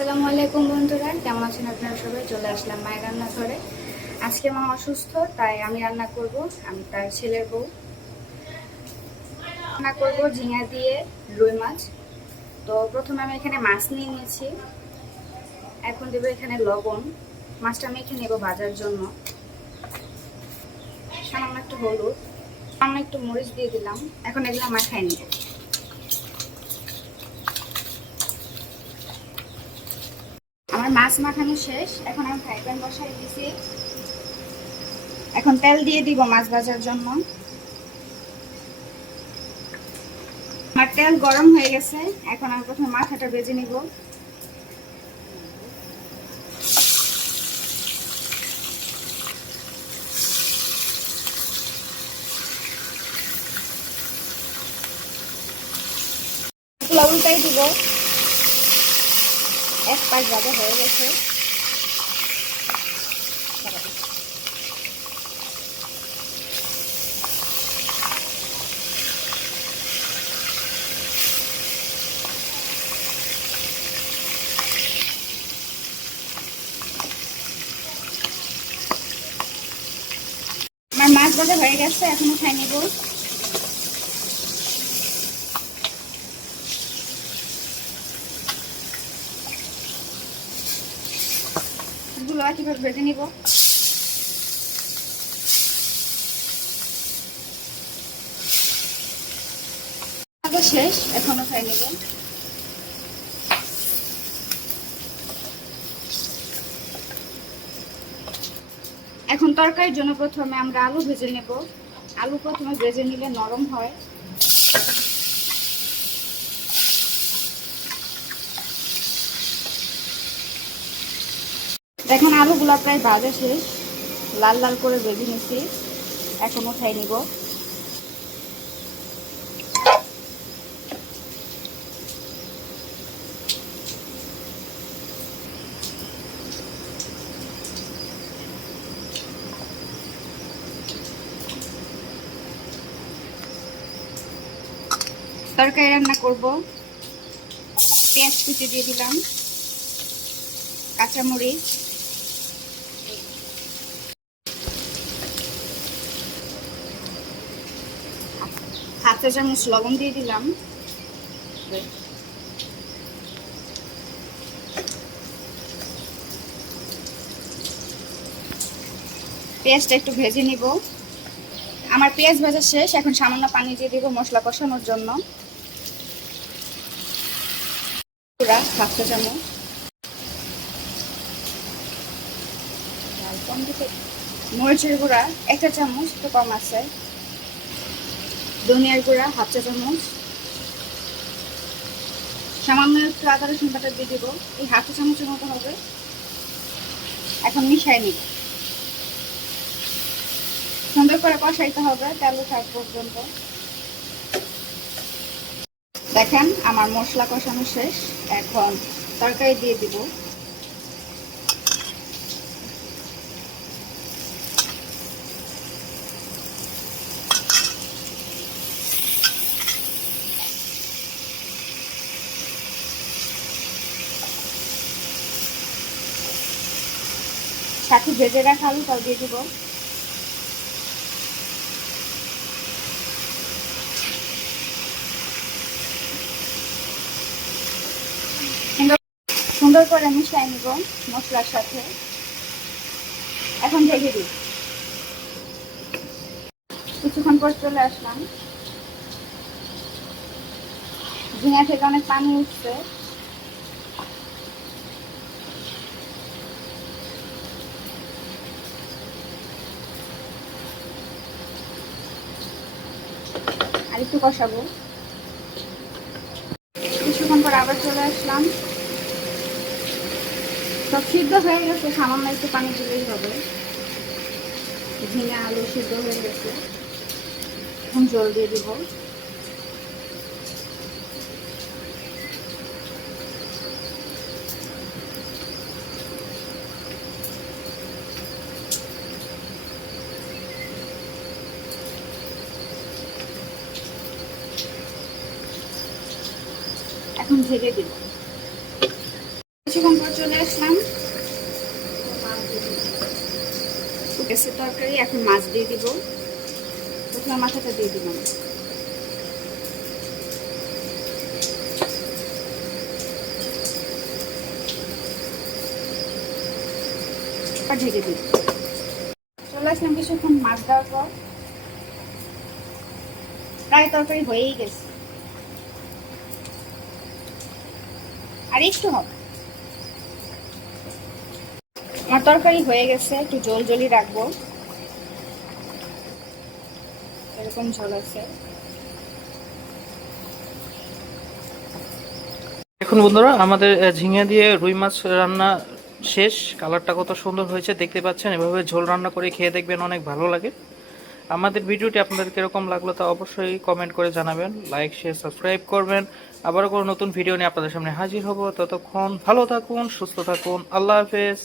আসসালামু আলাইকুম বন্ধুরা, কেমন আছেন আপনারা সবাই? চলে আসলাম মায়ের রান্নাঘরে। আজকে মা অসুস্থ, তাই আমি রান্না করব। আমি তার ছেলের বউ। রান্না করব ঝিঙা দিয়ে রুই মাছ। তো প্রথমে আমি এখানে মাছ নিয়ে নিয়েছি। এখন দেবো এখানে লবণ। মাছটা আমি এখানে নেবো ভাজার জন্য। সামান্য একটু হলুদ, সামান্য একটু মরিচ দিয়ে দিলাম। এখন এগুলো মাখায় নিব। আমার মাছ মাখানো শেষ। এখন আমি ফ্রাই প্যান বসাই দিয়েছি। এখন তেল দিয়ে দিব মাছ ভাজার জন্য। আমার তেল গরম হয়ে গেছে। এখন আমি প্রথমে মাথাটা ভেজে নিব। উল্টাই দিব। এক পাশ ভাজা হয়ে গেছে। আমার মাছ ভাজা হয়ে গেছে, এখন উঠাই নিব। এগুলো কিভাবে ভেজে নিব। শেষ, এখন উঠাই নিব। এখন তরকারির জন্য প্রথমে আমরা আলু ভেজে নেব। আলু প্রথমে ভেজে নিলে নরম হয়। দেখুন আলুগুলো প্রায় ভাজা শেষ, লাল লাল করে ভেজে নিছি। এখন উঠাই নিব। তরকারি রান্না করব। পেঁয়াজ কুচি দিয়ে দিলাম, কাঁচামরিচ, হাফ চা চামচ লবণ দিয়ে দিলাম। পেঁয়াজটা একটু ভেজে নিব। আমার পেঁয়াজ ভাজা শেষ। এখন সামান্য পানি দিয়ে দিব মশলা কষানোর জন্য। হাফ চা চামচ, মরিচের গুঁড়া 1 চা চামচ, একটু কম আছে। ধনিয়ার গুঁড়া হাফ চা চামচ, সামান্য একটু আদা রসুন বাটা দিয়ে দিব। এই হাফ চা চামচের মতো হবে। এখন মিশাই নিব। সুন্দর করে কষাইতে হবে তেল ওঠা পর্যন্ত। দেখেন আমার মশলা কষানো শেষ। এখন তরকারি দিয়ে দিব। সাথে ভেজে রাখা আলুটাও দিয়ে দিব। সুন্দর করে মিশিয়ে নিব মশলার সাথে। এখন ঢেকে দিই। কিছুক্ষণ পর চলে আসলাম। ঝিঙা থেকে অনেক পানি উঠছে। আর একটু কষাবো। কিছুক্ষণ পর আবার চলে আসলাম। সব সিদ্ধ হয়ে গেছে, সামান্য একটু পানি দিলেই হবে। ঝিঙা আলু সিদ্ধ হয়ে গেছে। এখন জল দিয়ে দিব। এখন ঢেকে দিব। কিছুক্ষণ পর চলে আসলাম। ফুটেছে তরকারি, এখন মাছ দিয়ে দিব। প্রথমে মাথাটা দিয়ে দিলাম। ঢেকে দিই। চলে আসলাম কিছুক্ষণ মাছ দেওয়ার পর। প্রায় তরকারি হয়েই গেছে, আর একটু হবে। আমার তরকারি হয়ে গেছে, একটু জল জলই রাখবো, এরকম ঝোল আছে। এখন বন্ধুরা আমাদের ঝিঙে দিয়ে রুই মাছ রান্না শেষ। কালারটা কত সুন্দর হয়েছে দেখতে পাচ্ছেন। এভাবে ঝোল রান্না করে খেয়ে দেখবেন, অনেক ভালো লাগে। আমাদের ভিডিওটি আপনাদের কিরকম লাগলো তা অবশ্যই কমেন্ট করে জানাবেন। লাইক, শেয়ার, সাবস্ক্রাইব করবেন। আবারও কোনো নতুন ভিডিও নিয়ে আপনাদের সামনে হাজির হব। ততক্ষণ ভালো থাকুন, সুস্থ থাকুন। আল্লাহ হাফেজ।